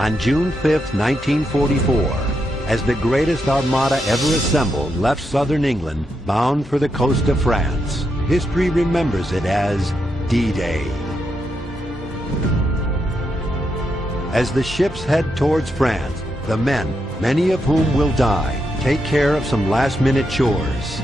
On June 5, 1944, as the greatest armada ever assembled left southern England bound for the coast of France, history remembers it as D-Day. As the ships head towards France, the men, many of whom will die, take care of some last-minute chores.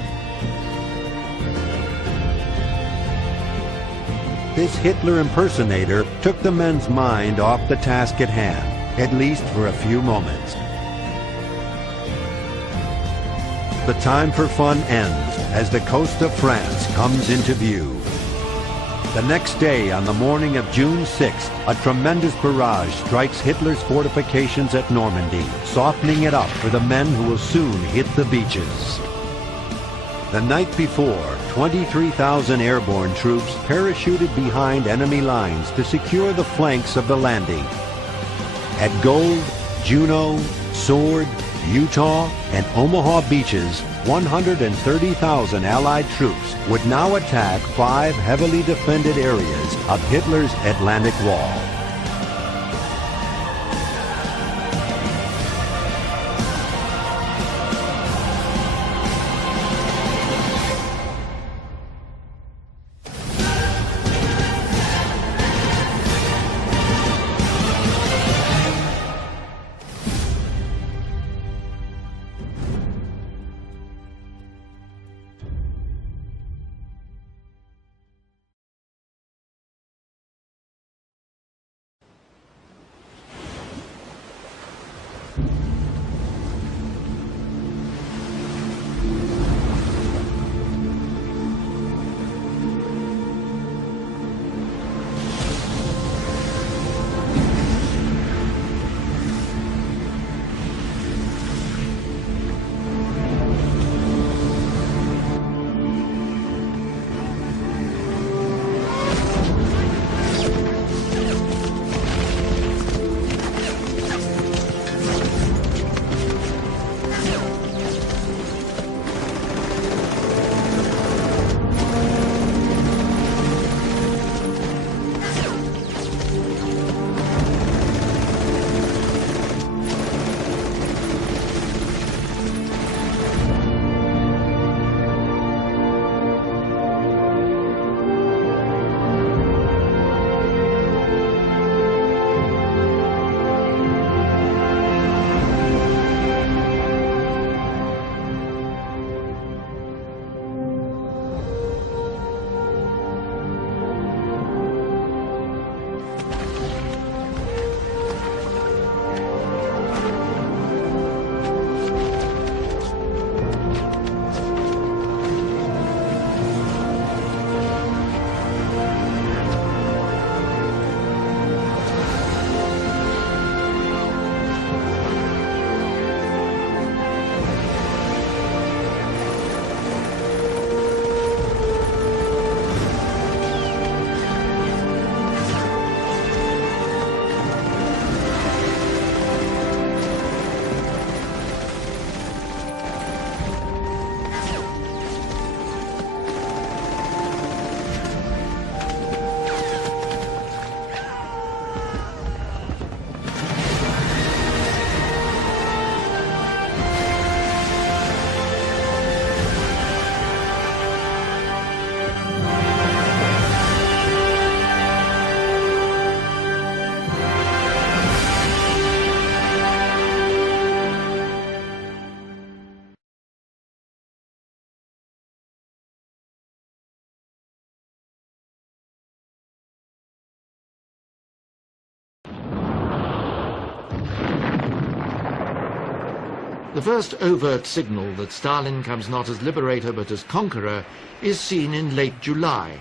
This Hitler impersonator took the men's mind off the task at hand, at least for a few moments. The time for fun ends as the coast of France comes into view. The next day, on the morning of June 6th, a tremendous barrage strikes Hitler's fortifications at Normandy, softening it up for the men who will soon hit the beaches. The night before, 23,000 airborne troops parachuted behind enemy lines to secure the flanks of the landing. At Gold, Juno, Sword, Utah, and Omaha beaches, 130,000 Allied troops would now attack 5 heavily defended areas of Hitler's Atlantic Wall. The first overt signal that Stalin comes not as liberator but as conqueror is seen in late July,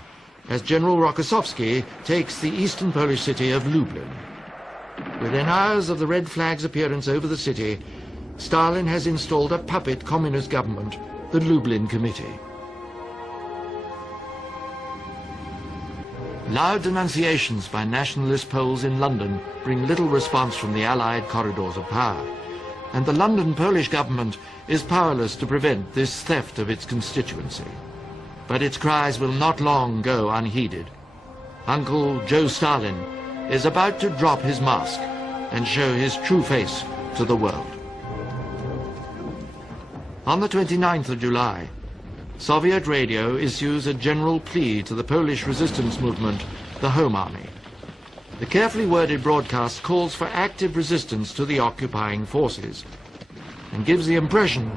as General Rokossovsky takes the eastern Polish city of Lublin. Within hours of the red flag's appearance over the city, Stalin has installed a puppet communist government, the Lublin Committee. Loud denunciations by nationalist Poles in London bring little response from the Allied corridors of power, and the London Polish government is powerless to prevent this theft of its constituency. But its cries will not long go unheeded. Uncle Joe Stalin is about to drop his mask and show his true face to the world. On the 29th of July, Soviet radio issues a general plea to the Polish resistance movement, the Home Army. The carefully worded broadcast calls for active resistance to the occupying forces and gives the impression,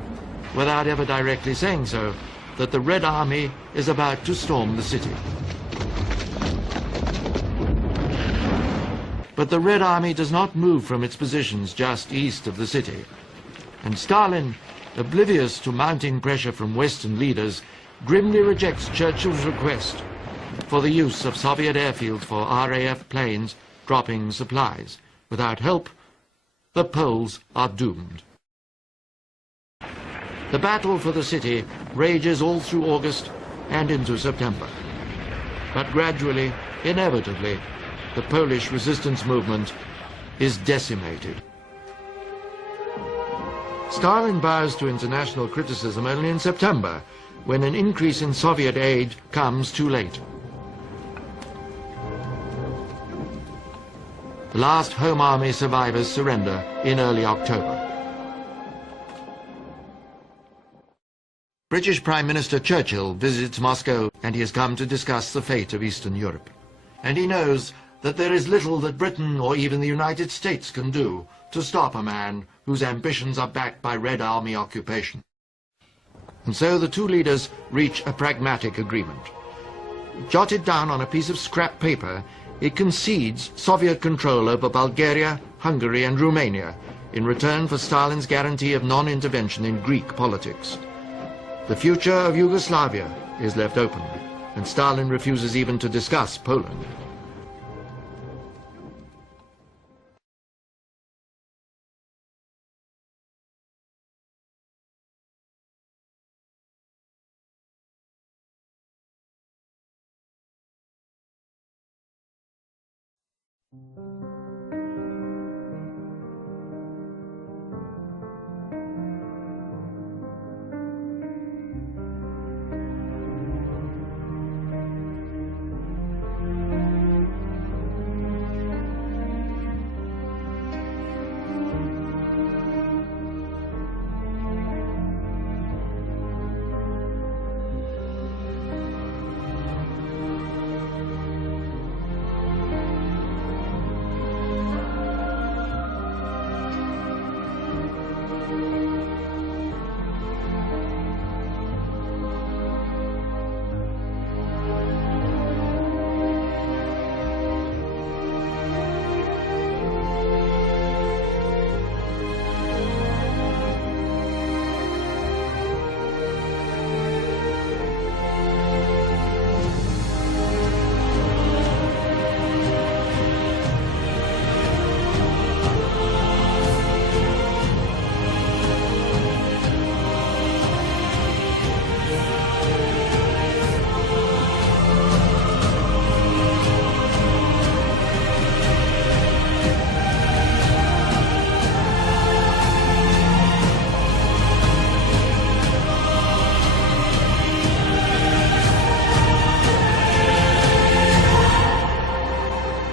without ever directly saying so, that the Red Army is about to storm the city. But the Red Army does not move from its positions just east of the city, and Stalin, oblivious to mounting pressure from Western leaders, grimly rejects Churchill's request for the use of Soviet airfields for RAF planes dropping supplies. Without help, the Poles are doomed. The battle for the city rages all through August and into September. But gradually, inevitably, the Polish resistance movement is decimated. Stalin bows to international criticism only in September, when an increase in Soviet aid comes too late. The last Home Army survivors surrender in early October. British Prime Minister Churchill visits Moscow, and he has come to discuss the fate of Eastern Europe. And he knows that there is little that Britain or even the United States can do to stop a man whose ambitions are backed by Red Army occupation. And so the two leaders reach a pragmatic agreement. Jotted down on a piece of scrap paper, it concedes Soviet control over Bulgaria, Hungary and Romania in return for Stalin's guarantee of non-intervention in Greek politics. The future of Yugoslavia is left open, and Stalin refuses even to discuss Poland.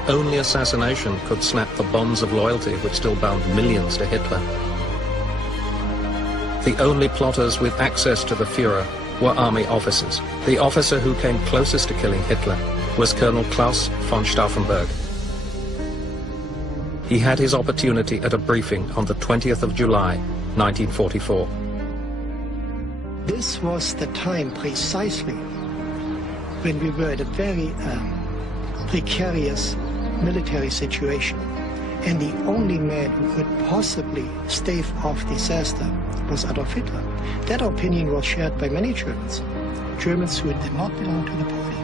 Only assassination could snap the bonds of loyalty which still bound millions to Hitler. The only plotters with access to the Führer were army officers. The officer who came closest to killing Hitler was Colonel Klaus von Stauffenberg. He had his opportunity at a briefing on the 20th of July, 1944. This was the time precisely when we were at a very precarious military situation, and the only man who could possibly stave off disaster was Adolf Hitler. That opinion was shared by many Germans who did not belong to the party.